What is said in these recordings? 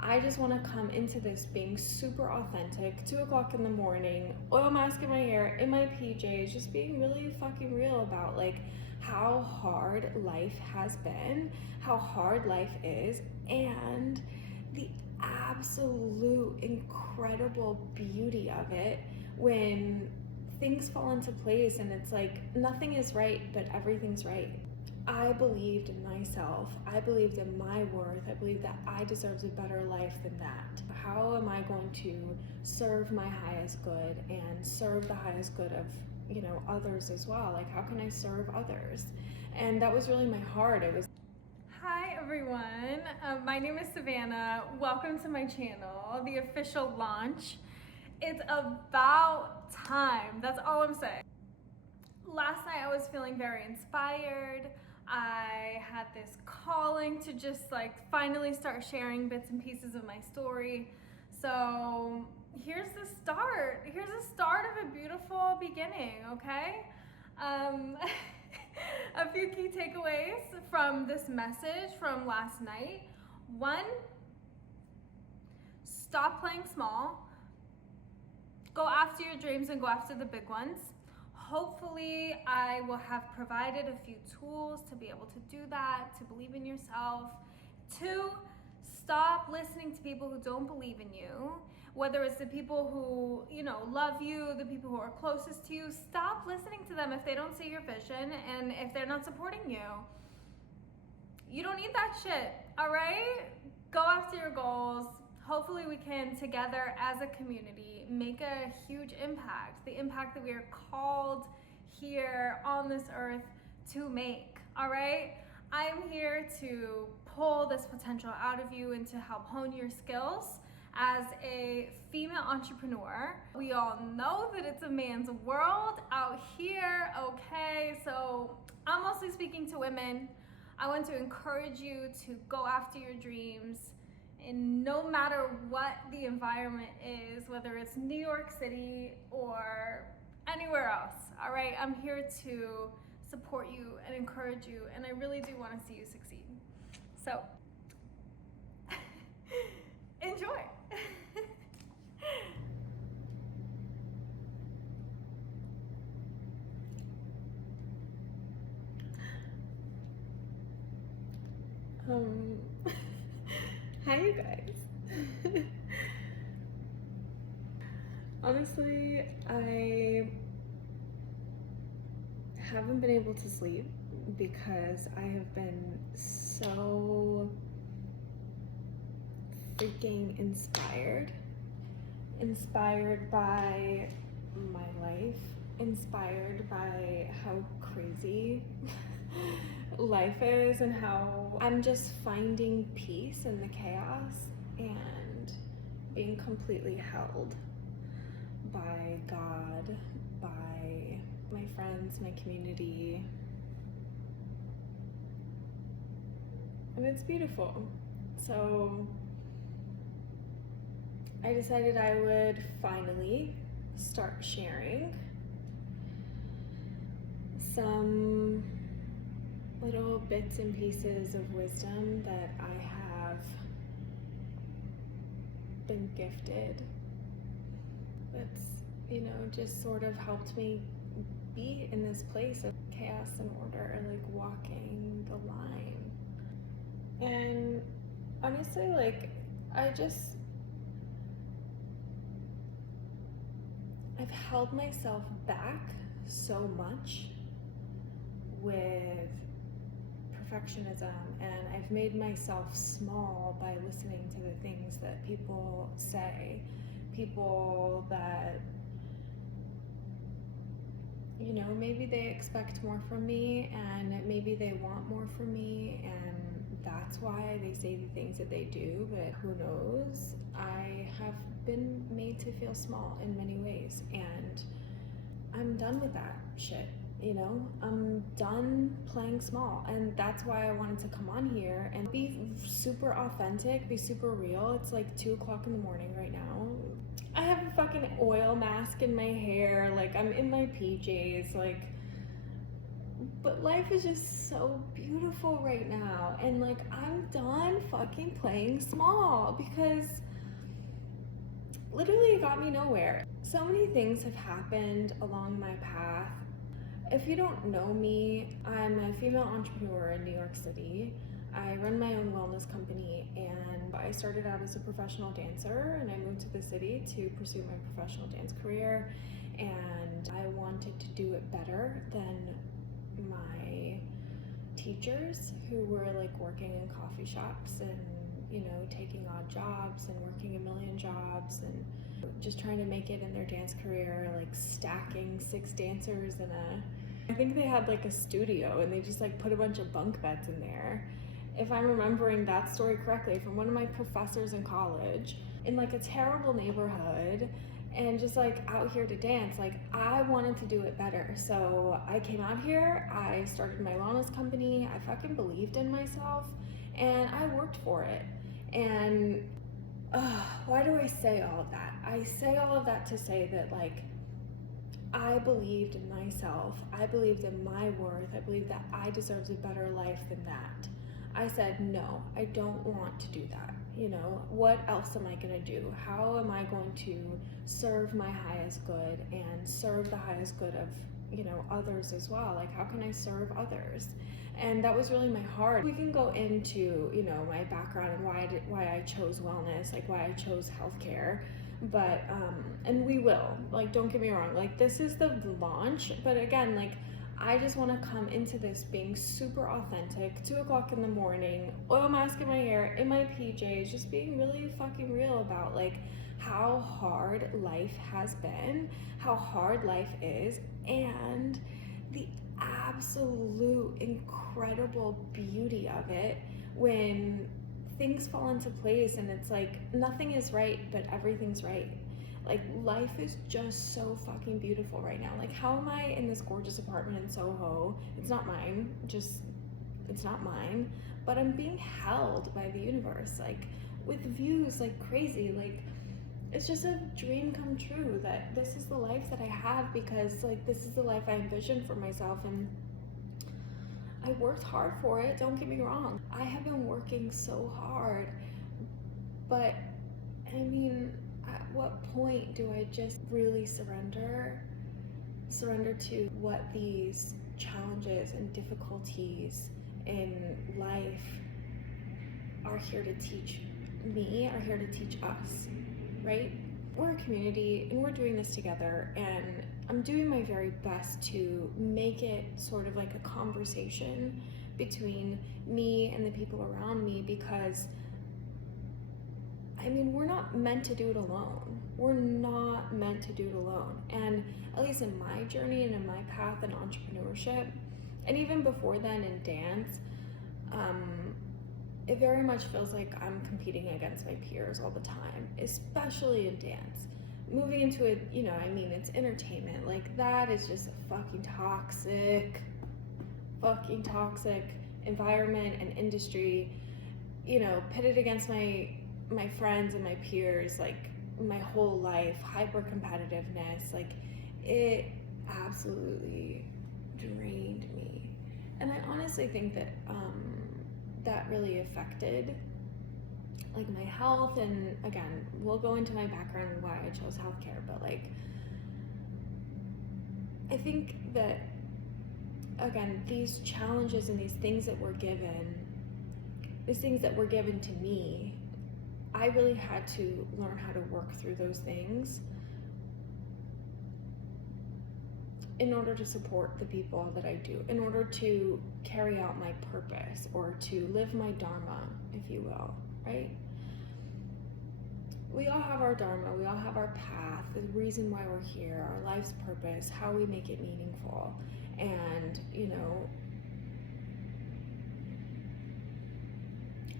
I just want to come into this being super authentic, 2 o'clock in the morning, oil mask in my hair, in my PJs, just being really fucking real about like how hard life has been, how hard life is, and the absolute incredible beauty of it when things fall into place and it's like nothing is right, but everything's right. I believed in myself. I believed in my worth. I believed that I deserved a better life than that. How am I going to serve my highest good and serve the highest good of, others as well? Like, how can I serve others? And that was really my heart. It was. Hi everyone, my name is Savannah. Welcome to my channel, the official launch. It's about time, that's all I'm saying. Last night I was feeling very inspired. I had this calling to just like finally start sharing bits and pieces of my story. So here's the start. Here's the start of a beautiful beginning, okay? A few key takeaways from this message from last night. One, stop playing small. Go after your dreams and go after the big ones. Hopefully, I will have provided a few tools to be able to do that, to believe in yourself. Two, stop listening to people who don't believe in you, whether it's the people who, love you, the people who are closest to you. Stop listening to them if they don't see your vision and if they're not supporting you. You don't need that shit, all right? Go after your goals. Hopefully we can together as a community make a huge impact, the impact that we are called here on this earth to make, all right? I'm here to pull this potential out of you and to help hone your skills as a female entrepreneur. We all know that it's a man's world out here, okay? So I'm mostly speaking to women. I want to encourage you to go after your dreams, and no matter what the environment is, whether it's New York City or anywhere else, all right? I'm here to support you and encourage you, and I really do want to see you succeed. So, enjoy. Hi you guys. Honestly, I haven't been able to sleep because I have been so freaking inspired by my life, inspired by how crazy life is and how I'm just finding peace in the chaos and being completely held by God, by my friends, my community. And it's beautiful. So I decided I would finally start sharing some little bits and pieces of wisdom that I have been gifted. That's, just sort of helped me be in this place of chaos and order, like walking the line. And honestly, like, I've held myself back so much with perfectionism, and I've made myself small by listening to the things that people say, people that, maybe they expect more from me and maybe they want more from me, and that's why they say the things that they do, but who knows? I have been made to feel small in many ways, and I'm done with that shit. I'm done playing small, and that's why I wanted to come on here and be super authentic, be super real. It's like 2 o'clock in the morning right now. I have a fucking oil mask in my hair, like I'm in my PJs, like But life is just so beautiful right now, and like I'm done fucking playing small because literally it got me nowhere. So many things have happened along my path. If you don't know me, I'm a female entrepreneur in New York City. I run my own wellness company, and I started out as a professional dancer, and I moved to the city to pursue my professional dance career, and I wanted to do it better than my teachers who were like working in coffee shops and taking odd jobs and working a million jobs and just trying to make it in their dance career, like stacking 6 dancers in I think they had like a studio and they just like put a bunch of bunk beds in there, if I'm remembering that story correctly, from one of my professors in college, in like a terrible neighborhood, and just like out here to dance. Like I wanted to do it better, so I came out here, I started my wellness company, I fucking believed in myself, and I worked for it. And why do I say all of that? I say all of that to say that like I believed in myself, I believed in my worth, I believed that I deserved a better life than that. I said, no, I don't want to do that. What else am I gonna do? How am I going to serve my highest good and serve the highest good of, others as well? Like, how can I serve others? And that was really my heart. We can go into, my background and why I chose wellness, like why I chose healthcare. But and we will, like, don't get me wrong, like this is the launch, but again, like I just want to come into this being super authentic, 2 o'clock in the morning, oil mask in my hair, in my PJs, just being really fucking real about like how hard life has been, how hard life is, and the absolute incredible beauty of it when things fall into place and it's like nothing is right but everything's right. Like life is just so fucking beautiful right now. Like how am I in this gorgeous apartment in Soho? It's not mine, it's not mine, but I'm being held by the universe, like with views like crazy. Like it's just a dream come true that this is the life that I have, because like this is the life I envisioned for myself, and I worked hard for it, don't get me wrong. I have been working so hard, but I mean, at what point do I just really surrender to what these challenges and difficulties in life are here to teach me, are here to teach us, right? We're a community and we're doing this together, and I'm doing my very best to make it sort of like a conversation between me and the people around me, because I mean, we're not meant to do it alone. We're not meant to do it alone. And at least in my journey and in my path in entrepreneurship, and even before then in dance, it very much feels like I'm competing against my peers all the time, especially in dance. Moving into it, it's entertainment. Like that is just a fucking toxic environment and industry, pitted against my friends and my peers, like my whole life, hyper competitiveness, like it absolutely drained me. And I honestly think that that really affected like my health. And again, we'll go into my background and why I chose healthcare, but like I think that again, these challenges and these things that were given to me, I really had to learn how to work through those things in order to support the people that I do, in order to carry out my purpose or to live my dharma, if you will, right? We all have our dharma, we all have our path, the reason why we're here, our life's purpose, how we make it meaningful. And,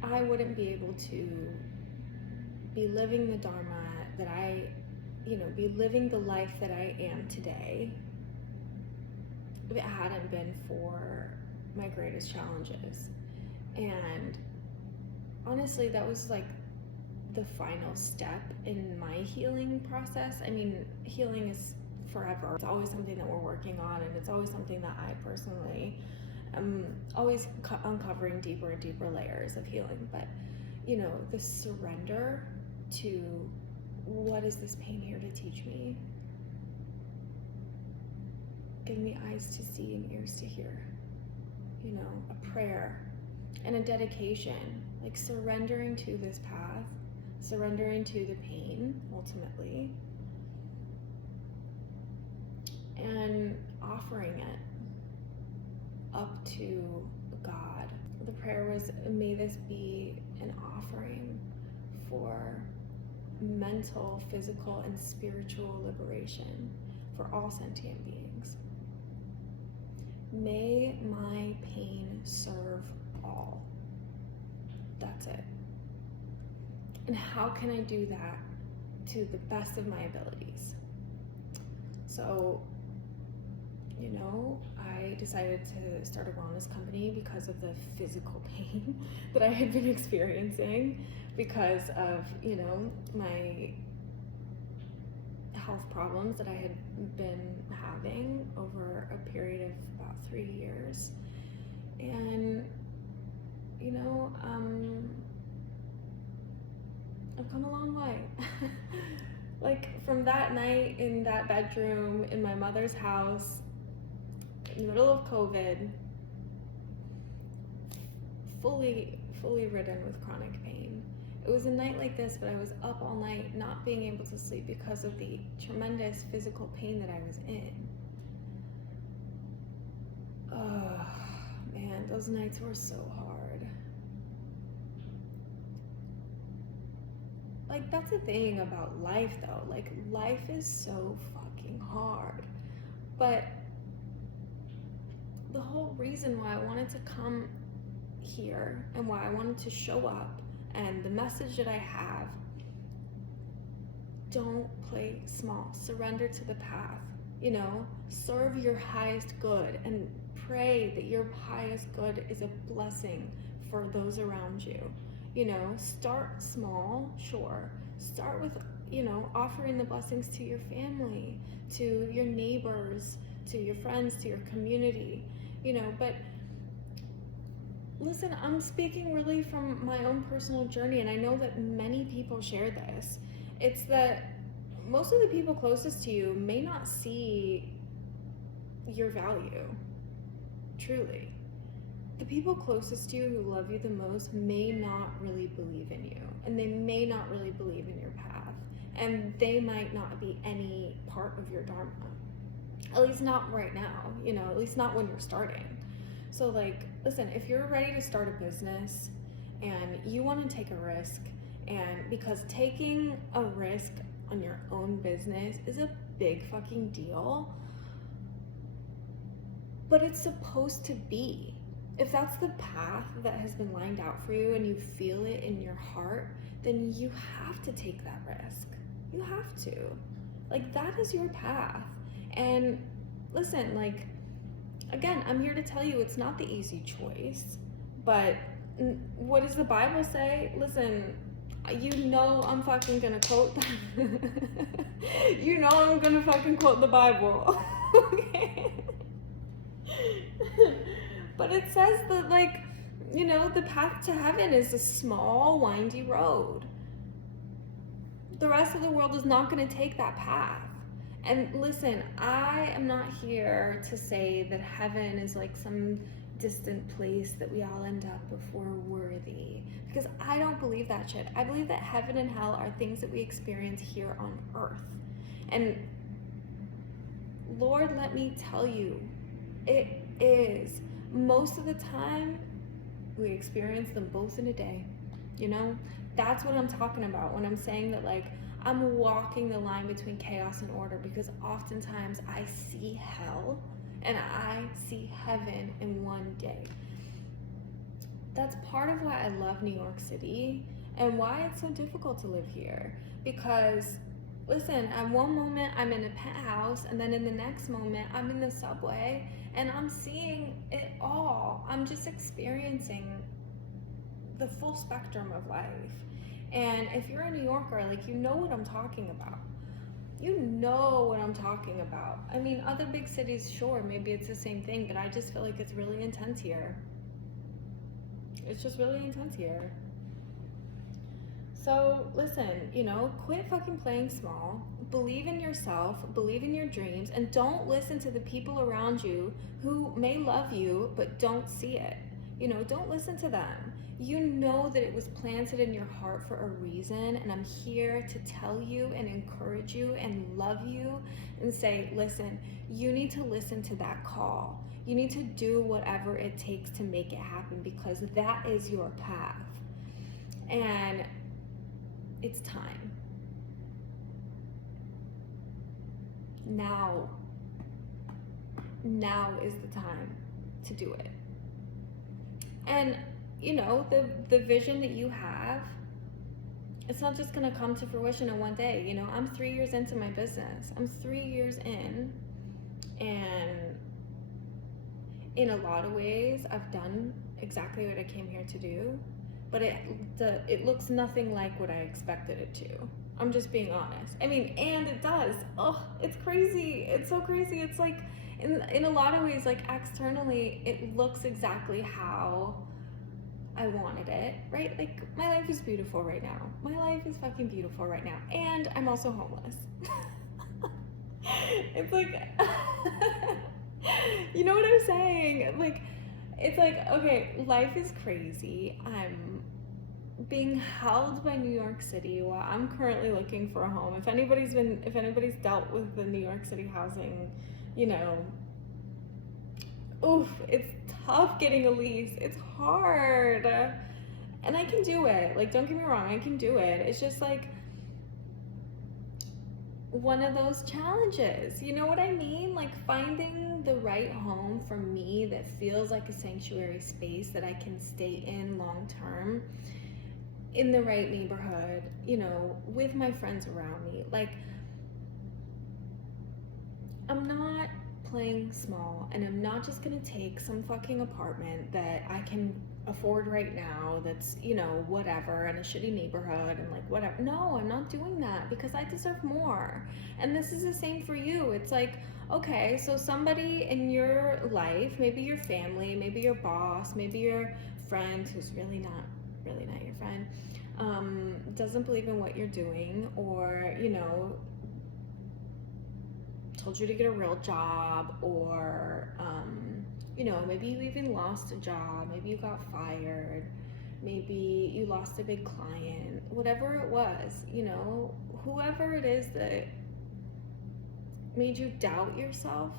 I wouldn't be able to be living the dharma that be living the life that I am today if it hadn't been for my greatest challenges. And honestly, that was like the final step in my healing process. I mean, healing is forever. It's always something that we're working on, and it's always something that I personally am always uncovering deeper and deeper layers of healing. But the surrender to what is this pain here to teach me? Give me eyes to see and ears to hear. A prayer and a dedication, like surrendering to this path, surrendering to the pain ultimately, and offering it up to God. The prayer was, may this be an offering for mental, physical, and spiritual liberation for all sentient beings. May my pain serve all. That's it. And how can I do that to the best of my abilities? So, I decided to start a wellness company because of the physical pain that I had been experiencing because of, my health problems that I had been having over a period of about 3 years. And, I've come a long way. Like from that night in that bedroom in my mother's house, in the middle of COVID, fully ridden with chronic pain. It was a night like this, but I was up all night not being able to sleep because of the tremendous physical pain that I was in. Oh, man, those nights were so hard. Like, that's the thing about life, though. Like, life is so fucking hard. But the whole reason why I wanted to come here and why I wanted to show up and the message that I have, don't play small. Surrender to the path. Serve your highest good and pray that your highest good is a blessing for those around you. Start small, sure. Start with, offering the blessings to your family, to your neighbors, to your friends, to your community, but listen, I'm speaking really from my own personal journey, and I know that many people share this. It's that most of the people closest to you may not see your value, truly. The people closest to you who love you the most may not really believe in you, and they may not really believe in your path, and they might not be any part of your dharma, at least not right now, at least not when you're starting. So listen, if you're ready to start a business and you want to take a risk, and because taking a risk on your own business is a big fucking deal, but it's supposed to be. If that's the path that has been lined out for you and you feel it in your heart, then you have to take that risk. You have to. That is your path. And listen, again, I'm here to tell you it's not the easy choice, but what does the Bible say? Listen, I'm fucking gonna quote I'm gonna fucking quote the Bible. Okay? But it says that the path to heaven is a small, windy road. The rest of the world is not going to take that path. And listen, I am not here to say that heaven is some distant place that we all end up if we're worthy, because I don't believe that shit. I believe that heaven and hell are things that we experience here on earth. And Lord, let me tell you, it is. Most of the time, we experience them both in a day. That's what I'm talking about when I'm saying that I'm walking the line between chaos and order, because oftentimes I see hell and I see heaven in one day. That's part of why I love New York City and why it's so difficult to live here. Because listen, at one moment I'm in a penthouse, and then in the next moment I'm in the subway, and I'm seeing it all. I'm just experiencing the full spectrum of life. And if you're a New Yorker, you know what I'm talking about. You know what I'm talking about. I mean, other big cities, sure, maybe it's the same thing, but I just feel like it's really intense here. It's just really intense here. So listen, quit fucking playing small. Believe in yourself, believe in your dreams, and don't listen to the people around you who may love you but don't see it. Don't listen to them. You know that it was planted in your heart for a reason, and I'm here to tell you and encourage you and love you and say, listen, you need to listen to that call. You need to do whatever it takes to make it happen, because that is your path. And it's time. Now is the time to do it. And the vision that you have, it's not just going to come to fruition in one day. I'm 3 years into my business. I'm 3 years in, and in a lot of ways I've done exactly what I came here to do, but it looks nothing like what I expected it to. I'm just being honest. I mean, and it does. Oh, it's crazy. It's so crazy. It's like in a lot of ways, like externally, it looks exactly how I wanted it, right? Like, my life is beautiful right now. My life is fucking beautiful right now. And I'm also homeless. It's like, you know what I'm saying? Like, it's like, okay, life is crazy. I'm being held by New York City while I'm currently looking for a home. If anybody's dealt with the New York City housing, oof, it's tough getting a lease. It's hard. And I can do it. Like, don't get me wrong, I can do it. It's just like one of those challenges. You know what I mean? Like, finding the right home for me that feels like a sanctuary space that I can stay in long term, in the right neighborhood, with my friends around me. Like, I'm not playing small, and I'm not just gonna take some fucking apartment that I can afford right now that's, whatever, in a shitty neighborhood and like whatever. No, I'm not doing that, because I deserve more. And this is the same for you. It's like, okay, so somebody in your life, maybe your family, maybe your boss, maybe your friend who's really not your friend, doesn't believe in what you're doing, or told you to get a real job, or maybe you even lost a job, maybe you got fired, maybe you lost a big client, whatever it was, whoever it is that made you doubt yourself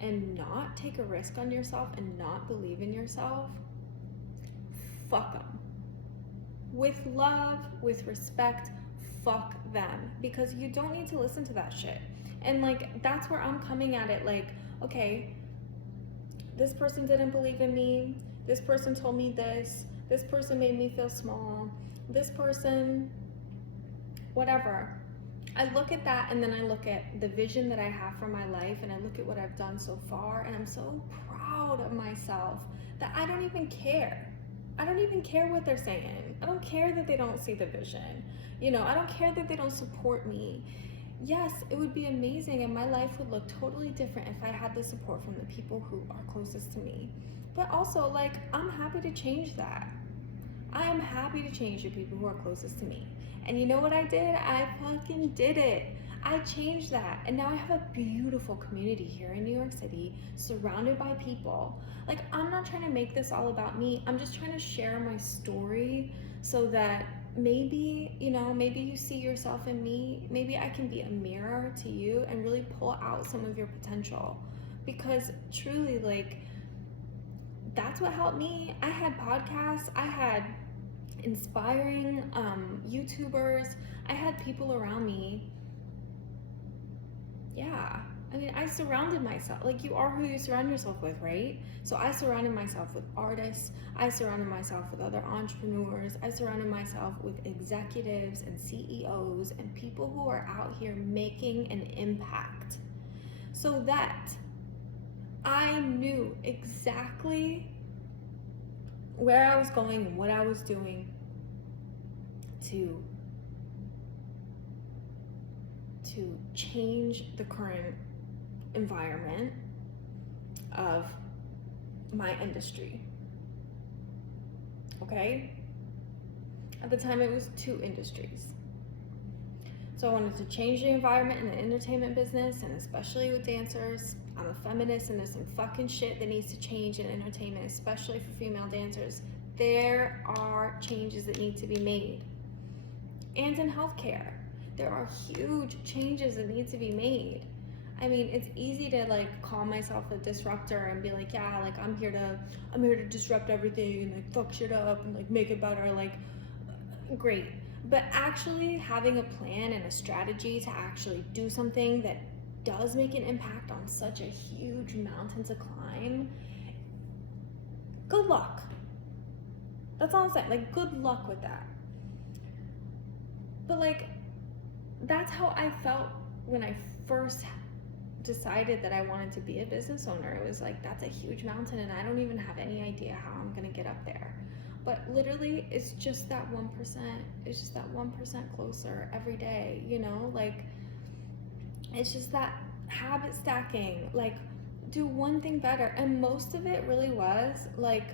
and not take a risk on yourself and not believe in yourself, fuck them. With love, with respect, fuck them, because you don't need to listen to that shit. And like, that's where I'm coming at it. Like, okay, this person didn't believe in me, this person told me this person made me feel small, this person, whatever. I look at that, and then I look at the vision that I have for my life, and I look at what I've done so far, and I'm so proud of myself that I don't even care. I don't even care what they're saying. I don't care that they don't see the vision. I don't care that they don't support me. Yes, it would be amazing, and my life would look totally different if I had the support from the people who are closest to me. But also, like, I'm happy to change that. I am happy to change the people who are closest to me. And you know what I did? I fucking did it. I changed that. And now I have a beautiful community here in New York City, surrounded by people. Like, I'm not trying to make this all about me. I'm just trying to share my story so that maybe you see yourself in me. Maybe I can be a mirror to you and really pull out some of your potential. Because truly, like, that's what helped me. I had podcasts, I had inspiring YouTubers, I had people around me. Yeah, I mean, I surrounded myself, like, you are who you surround yourself with, right? So I surrounded myself with artists, I surrounded myself with other entrepreneurs, I surrounded myself with executives and CEOs and people who are out here making an impact, so that I knew exactly where I was going and what I was doing to to change the current environment of my industry. Okay? At the time, it was 2 industries. So I wanted to change the environment in the entertainment business, and especially with dancers. I'm a feminist, and there's some fucking shit that needs to change in entertainment, especially for female dancers. There are changes that need to be made. And in healthcare, there are huge changes that need to be made. I mean, it's easy to like call myself a disruptor and be like, yeah, like I'm here to disrupt everything and like fuck shit up and like make it better. Like, great. But actually having a plan and a strategy to actually do something that does make an impact on such a huge mountain to climb, good luck. That's all I'm saying. Like, good luck with that. But like, that's how I felt when I first decided that I wanted to be a business owner. It was like, that's a huge mountain and I don't even have any idea how I'm gonna get up there. But literally, it's just that 1%. It's just that 1% closer every day, you know? Like, it's just that habit stacking. Like, do one thing better. And most of it really was, like,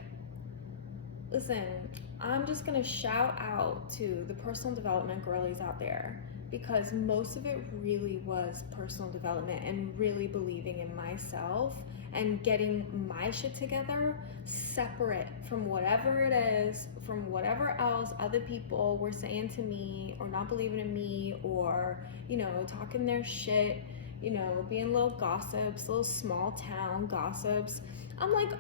listen, I'm just gonna shout out to the personal development girlies out there, because most of it really was personal development and really believing in myself and getting my shit together separate from whatever it is, from whatever else other people were saying to me or not believing in me, or, you know, talking their shit, you know, being little gossips, little small town gossips. I'm like,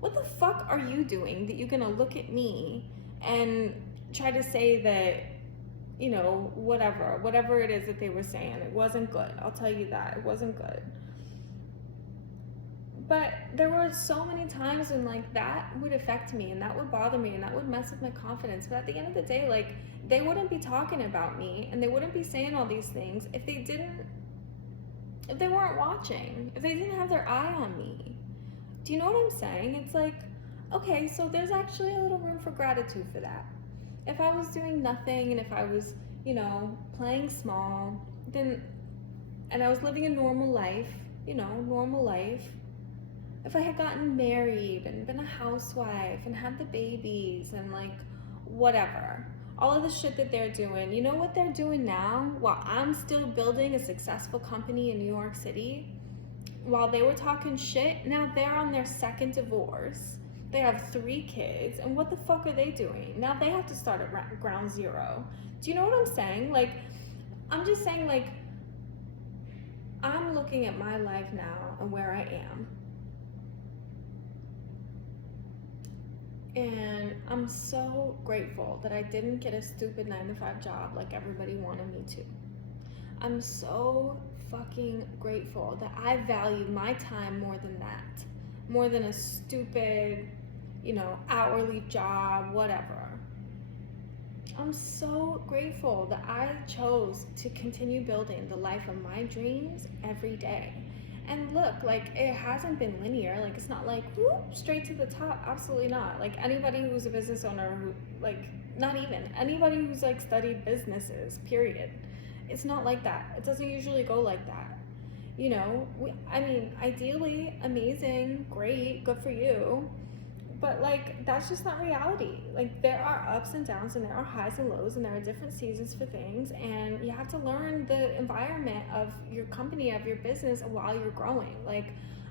what the fuck are you doing that you're gonna look at me and try to say that, you know, whatever it is that they were saying, it wasn't good. I'll tell you that, it wasn't good. But there were so many times when like that would affect me and that would bother me and that would mess with my confidence. But at the end of the day, like, they wouldn't be talking about me and they wouldn't be saying all these things if they weren't watching, if they didn't have their eye on me. Do you know what I'm saying? It's like, okay, so there's actually a little room for gratitude for that. If I was doing nothing and if I was, you know, playing small, then, and I was living a normal life, you know, normal life, if I had gotten married and been a housewife and had the babies and like whatever, all of the shit that they're doing, you know what they're doing now while I'm still building a successful company in New York City? While they were talking shit, now they're on their second divorce. They have 3 kids, and what the fuck are they doing? Now they have to start at ground zero. Do you know what I'm saying? Like, I'm just saying, like, I'm looking at my life now and where I am. And I'm so grateful that I didn't get a stupid 9-to-5 job like everybody wanted me to. I'm so fucking grateful that I value my time more than that. More than a stupid, you know, hourly job, whatever. I'm so grateful that I chose to continue building the life of my dreams every day. And look, like, it hasn't been linear. Like, it's not like, whoop, straight to the top. Absolutely not. Like, anybody who's a business owner who, like, not even. Anybody who's, like, studied businesses, period. It's not like that. It doesn't usually go like that. You know, I mean, ideally, amazing, great, good for you. But, like, that's just not reality. Like, there are ups and downs, and there are highs and lows, and there are different seasons for things, and you have to learn the environment of your company, of your business, while you're growing. Like,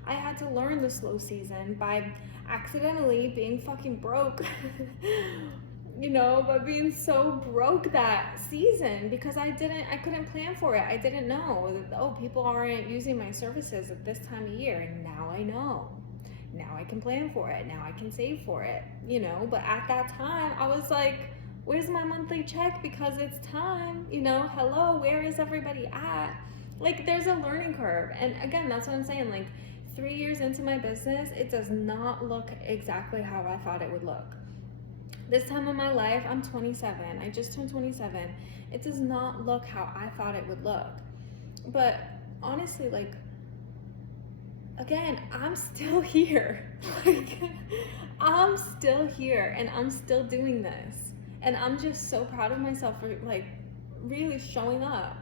I had to learn the slow season by accidentally being fucking broke, you know, by being so broke that season, because I couldn't plan for it. I didn't know that, oh, people aren't using my services at this time of year, and now I know. Now I can plan for it. Now I can save for it, you know? But at that time, I was like, where's my monthly check? Because it's time, you know? Hello, where is everybody at? Like, there's a learning curve. And again, that's what I'm saying. Like, 3 years into my business, it does not look exactly how I thought it would look. This time in my life, I'm 27. I just turned 27. It does not look how I thought it would look. But honestly, like, again, I'm still here. Like, I'm still here and I'm still doing this. And I'm just so proud of myself for, like, really showing up.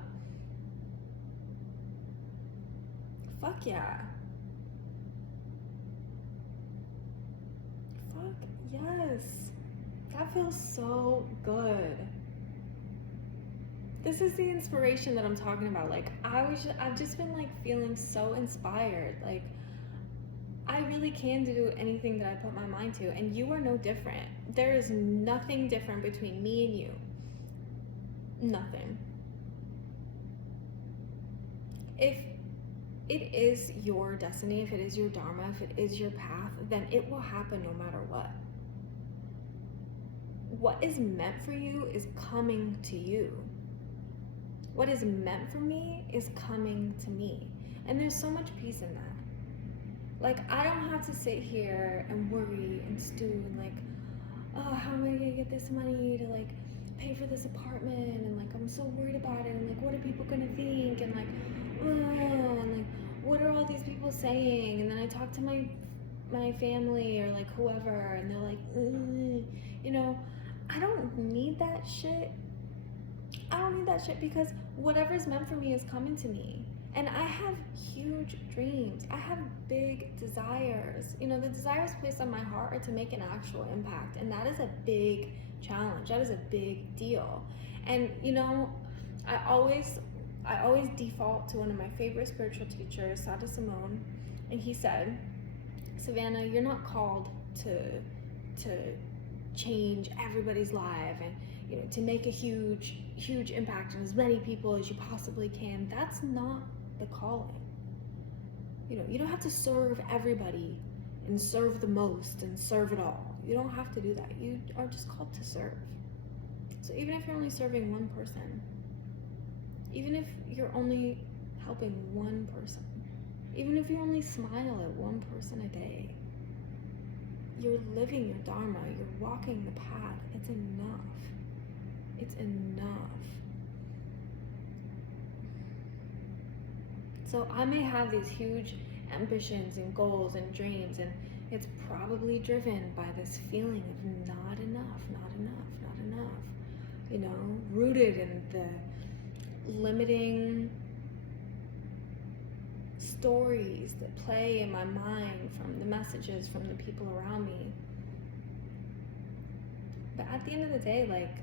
Fuck yeah. Fuck yes. That feels so good. This is the inspiration that I'm talking about. Like I've just been like feeling so inspired. Like I really can do anything that I put my mind to, and you are no different. There is nothing different between me and you. Nothing. If it is your destiny, if it is your dharma, if it is your path, then it will happen no matter what. What is meant for you is coming to you. What is meant for me is coming to me. And there's so much peace in that. Like, I don't have to sit here and worry and stew and like, oh, how am I gonna get this money to like pay for this apartment? And like, I'm so worried about it. And like, what are people gonna think? And like, oh, and like, what are all these people saying? And then I talk to my family or like whoever, and they're like, you know, I don't need that shit. I don't need that shit because whatever's meant for me is coming to me. And I have huge dreams. I have big desires. You know, the desires placed on my heart are to make an actual impact. And that is a big challenge. That is a big deal. And, you know, I always default to one of my favorite spiritual teachers, Sadhu. And he said, Savannah, you're not called to change everybody's life and, you know, to make a huge impact on as many people as you possibly can. That's not the calling. You know, you don't have to serve everybody and serve the most and serve it all. You don't have to do that. You are just called to serve. So even if you're only serving one person, even if you're only helping one person, even if you only smile at one person a day, you're living your dharma, you're walking the path. It's enough. It's enough. So I may have these huge ambitions and goals and dreams, and it's probably driven by this feeling of not enough, not enough, not enough. You know, rooted in the limiting stories that play in my mind from the messages from the people around me. But at the end of the day, like,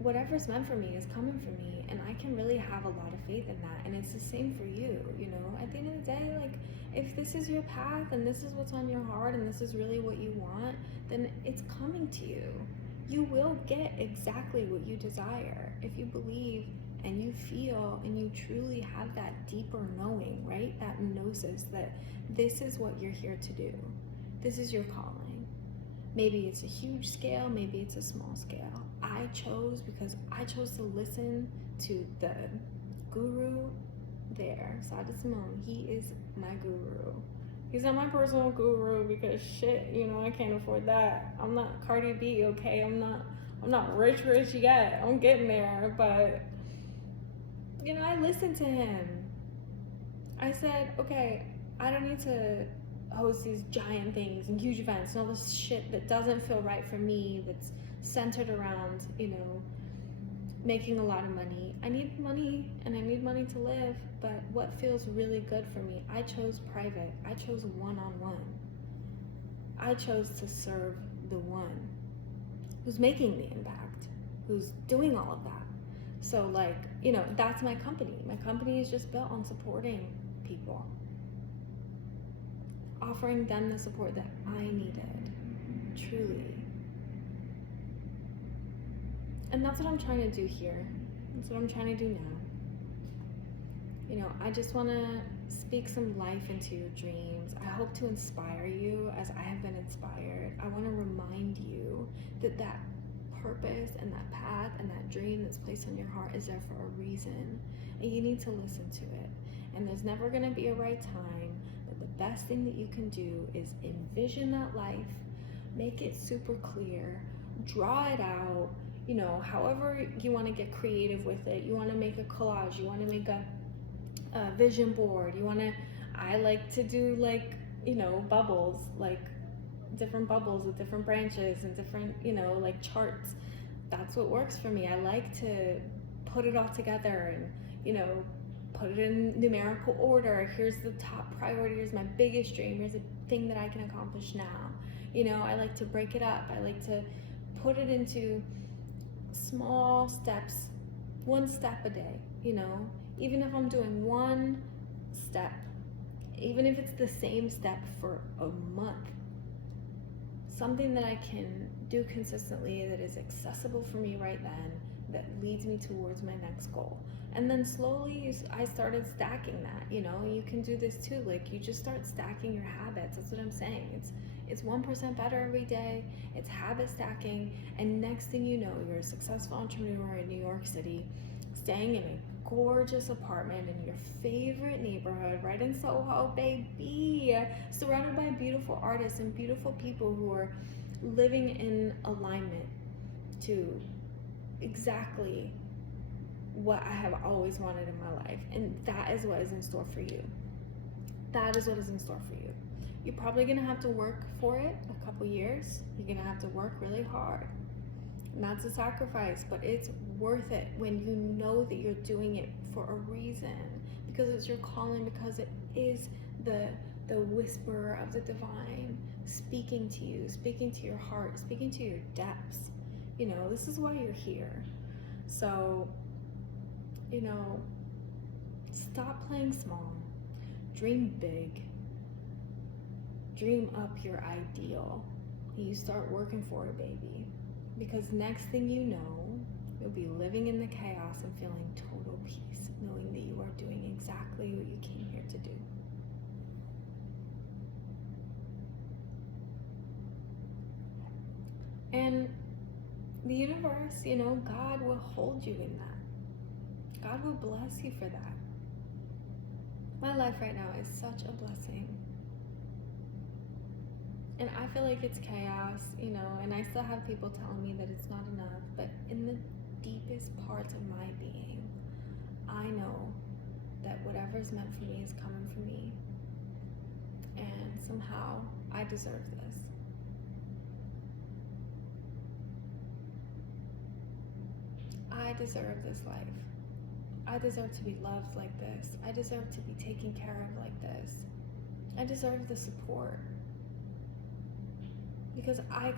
whatever's meant for me is coming for me, and I can really have a lot of faith in that. And it's the same for you, you know. At the end of the day, like, if this is your path and this is what's on your heart and this is really what you want, then it's coming to you. You will get exactly what you desire if you believe and you feel and you truly have that deeper knowing, right? That gnosis that this is what you're here to do. This is your calling. Maybe it's a huge scale, maybe it's a small scale. I chose because I chose to listen to the guru there, Sadhu. He is my guru. He's not my personal guru because shit, you know, I can't afford that. I'm not Cardi B, okay? I'm not rich yet. I'm getting there, but you know, I listened to him. I said, okay, I don't need to host these giant things and huge events and all this shit that doesn't feel right for me, that's centered around, you know, making a lot of money. I need money and I need money to live, but what feels really good for me? I chose private. I chose one-on-one. I chose to serve the one who's making the impact, who's doing all of that. So like, you know, that's my company. My company is just built on supporting people, offering them the support that I needed, truly. And that's what I'm trying to do here. That's what I'm trying to do now. You know, I just want to speak some life into your dreams. I hope to inspire you as I have been inspired. I want to remind you that that purpose and that path and that dream that's placed on your heart is there for a reason. And you need to listen to it. And there's never going to be a right time. But the best thing that you can do is envision that life, make it super clear, draw it out, you know, however you want to get creative with it. You want to make a collage, you want to make a vision board, you want to, I like to do like, you know, bubbles, like different bubbles with different branches and different, you know, like charts. That's what works for me. I like to put it all together and, put it in numerical order. Here's the top priority. Here's my biggest dream. Here's a thing that I can accomplish now. I like to break it up. I like to put it into small steps, one step a day, even if I'm doing one step, even if it's the same step for a month, something that I can do consistently that is accessible for me right then, that leads me towards my next goal. And then slowly I started stacking that. You can do this too. Like, you just start stacking your habits. That's what I'm saying. It's 1% better every day. It's habit stacking, and next thing you know, you're a successful entrepreneur in New York City, staying in a gorgeous apartment in your favorite neighborhood, right in Soho, baby, surrounded by beautiful artists and beautiful people who are living in alignment to exactly what I have always wanted in my life. And that is what is in store for you. That is what is in store for you. You're probably gonna have to work for it a couple years. You're gonna have to work really hard. And that's a sacrifice, but it's worth it when you know that you're doing it for a reason, because it's your calling, because it is the whisper of the divine speaking to you, speaking to your heart, speaking to your depths. This is why you're here. So, stop playing small. Dream big. Dream up your ideal. You start working for it, baby. Because next thing you know, you'll be living in the chaos and feeling total peace, knowing that you are doing exactly what you came here to do. And the universe, God will hold you in that. God will bless you for that. My life right now is such a blessing. And I feel like it's chaos, and I still have people telling me that it's not enough. But in the deepest parts of my being, I know that whatever's meant for me is coming for me. And somehow I deserve this. I deserve this life. I deserve to be loved like this. I deserve to be taken care of like this. I deserve the support. Because I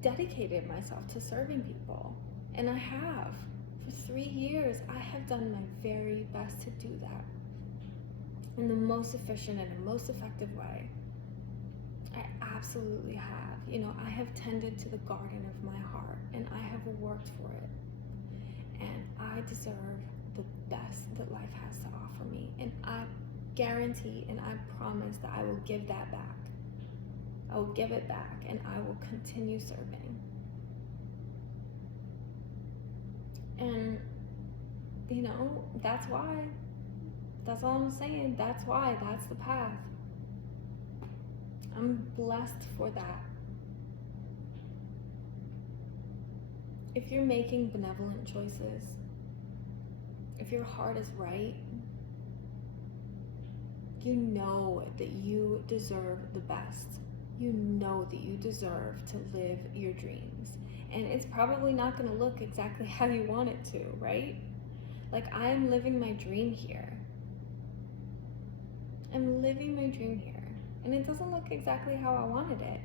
dedicated myself to serving people. And I have. For 3 years, I have done my very best to do that in the most efficient and the most effective way. I absolutely have. I have tended to the garden of my heart, and I have worked for it. And I deserve the best that life has to offer me. And I guarantee and I promise that I will give that back. I will give it back, and I will continue serving. And, that's why. That's all I'm saying. That's why. That's the path. I'm blessed for that. If you're making benevolent choices, if your heart is right, you know that you deserve the best. You know that you deserve to live your dreams. And it's probably not going to look exactly how you want it to, right? Like, I'm living my dream here. I'm living my dream here. And it doesn't look exactly how I wanted it.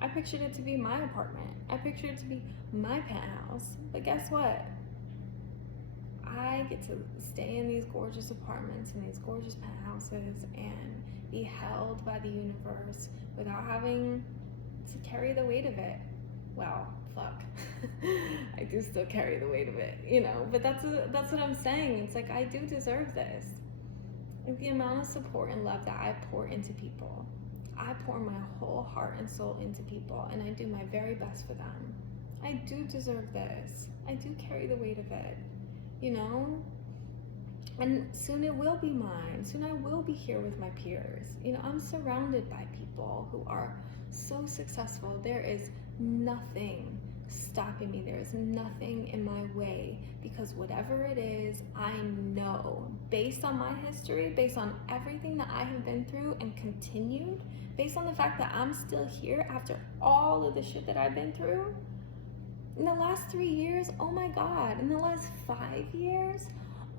I pictured it to be my apartment. I pictured it to be my penthouse. But guess what? I get to stay in these gorgeous apartments and these gorgeous penthouses and be held by the universe without having to carry the weight of it. Well, fuck. I do still carry the weight of it, but that's what I'm saying. It's like, I do deserve this. Like, the amount of support and love that I pour into people. I pour my whole heart and soul into people, and I do my very best for them. I do deserve this. I do carry the weight of it, And soon it will be mine. Soon I will be here with my peers. I'm surrounded by people who are so successful. There is nothing stopping me. There is nothing in my way, because whatever it is, I know, based on my history, based on everything that I have been through and continued, based on the fact that I'm still here after all of the shit that I've been through, In the last 3 years, oh my God. In the last 5 years,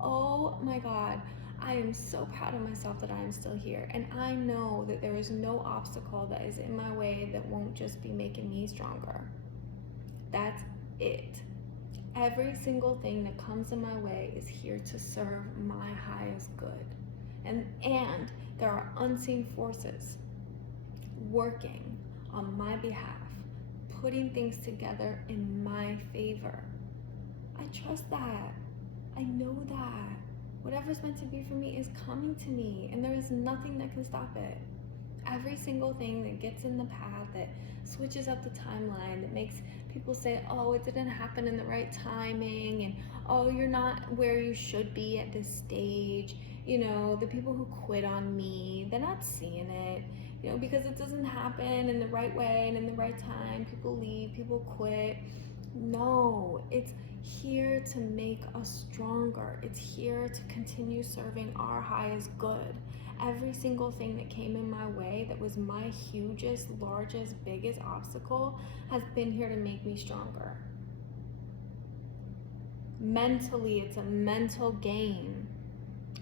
oh my God. I am so proud of myself that I am still here. And I know that there is no obstacle that is in my way that won't just be making me stronger. That's it. Every single thing that comes in my way is here to serve my highest good. And there are unseen forces working on my behalf, putting things together in my favor. I trust that. I know that. Whatever's meant to be for me is coming to me, and there is nothing that can stop it. Every single thing that gets in the path, that switches up the timeline, that makes people say, oh, it didn't happen in the right timing, and oh, you're not where you should be at this stage. You know, the people who quit on me, they're not seeing it, you know, because it doesn't happen in the right way and in the right time. People leave, people quit. No, it's here to make us stronger. It's here to continue serving our highest good. Every single thing that came in my way that was my hugest, largest, biggest obstacle has been here to make me stronger. Mentally, it's a mental game.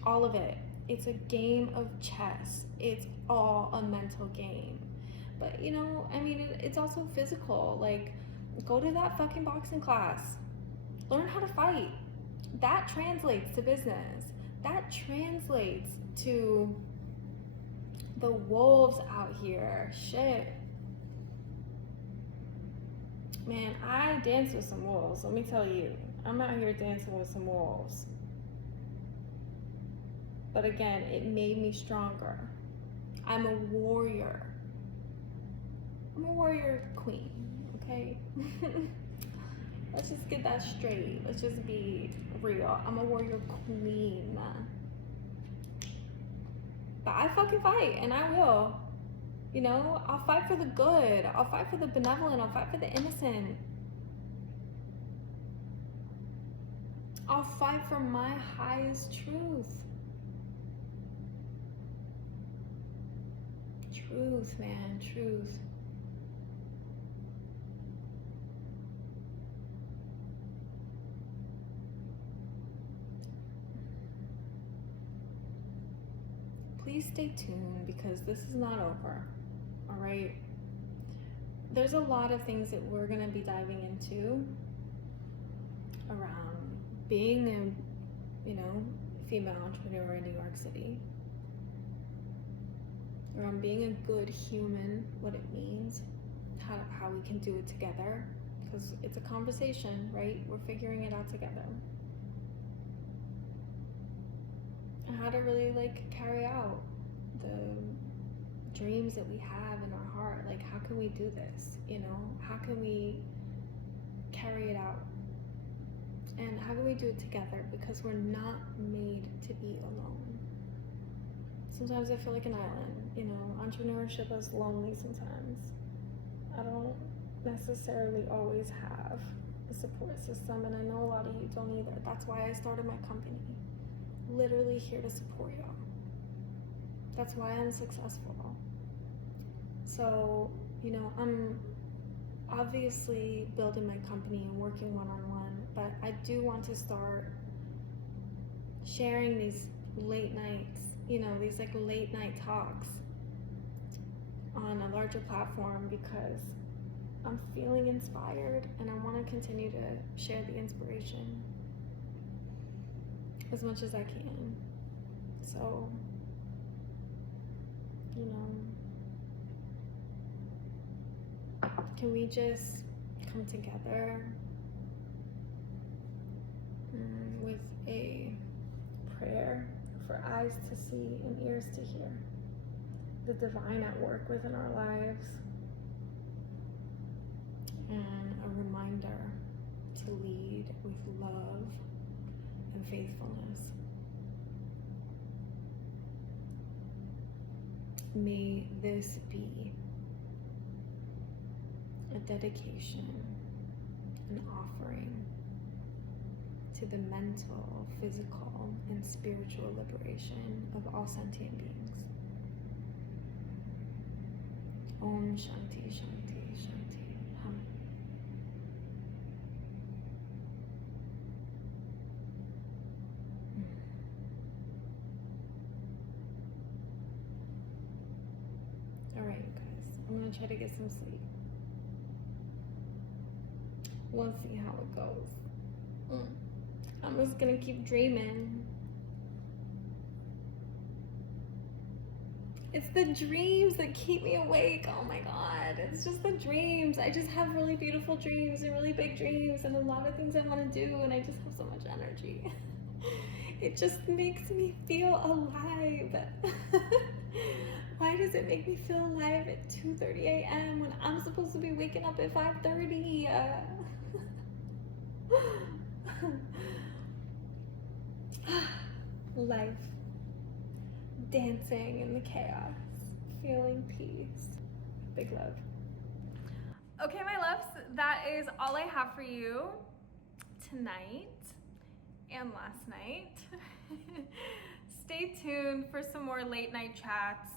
All of it. It's a game of chess. It's all a mental game. But you know, I mean, it's also physical. Like, go to that fucking boxing class. Learn how to fight. That translates to business. That translates to the wolves out here. Shit. Man, I dance with some wolves. Let me tell you. I'm out here dancing with some wolves. But again, it made me stronger. I'm a warrior. I'm a warrior queen, okay? Let's just get that straight. Let's just be real. I'm a warrior queen. But I fucking fight, and I will. You know, I'll fight for the good. I'll fight for the benevolent. I'll fight for the innocent. I'll fight for my highest truth. Truth, man, truth. Please stay tuned because this is not over, all right? There's a lot of things that we're gonna be diving into around being a, you know, female entrepreneur in New York City, around being a good human, what it means, how we can do it together, because it's a conversation, right? We're figuring it out together. And how to really like carry out the dreams that we have in our heart. Like, how can we do this? You know, how can we carry it out? And how can we do it together? Because we're not made to be alone. Sometimes I feel like an island, you know, entrepreneurship is lonely sometimes. I don't necessarily always have a support system, and I know a lot of you don't either. That's why I started my company. Literally here to support y'all. That's why I'm successful. So, you know, I'm obviously building my company and working one-on-one, but I do want to start sharing these late nights, you know, these like late night talks on a larger platform because I'm feeling inspired and I want to continue to share the inspiration as much as I can. So, you know, can we just come together with a prayer for eyes to see and ears to hear the divine at work within our lives, and a reminder to lead with love and faithfulness. May this be a dedication, an offering to the mental, physical, and spiritual liberation of all sentient beings. Om Shanti Shanti Shanti Hum. gonna try to get some sleep. We'll see how it goes. I'm just gonna keep dreaming. It's the dreams that keep me awake. Oh my God, it's just the dreams. I just have really beautiful dreams and really big dreams and a lot of things I want to do, and I just have so much energy. It just makes me feel alive. Why does it make me feel alive at 2:30 a.m. when I'm supposed to be waking up at 5:30? Life. Dancing in the chaos. Feeling peace. Big love. Okay, my loves, that is all I have for you tonight and last night. Stay tuned for some more late night chats.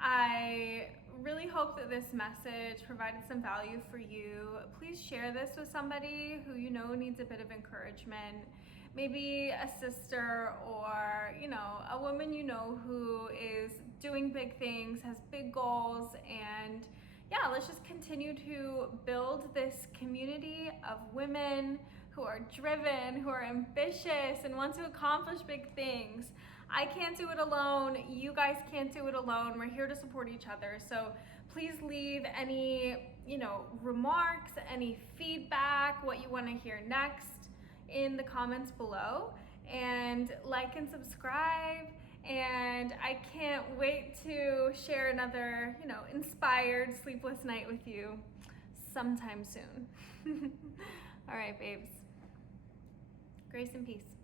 I really hope that this message provided some value for you. Please share this with somebody who you know needs a bit of encouragement. Maybe a sister or, a woman you know who is doing big things, has big goals, and yeah, let's just continue to build this community of women who are driven, who are ambitious, and want to accomplish big things. I can't do it alone. You guys can't do it alone. We're here to support each other. So please leave any, remarks, any feedback, what you want to hear next in the comments below, and like and subscribe. And I can't wait to share another, inspired sleepless night with you sometime soon. All right, babes. Grace and peace.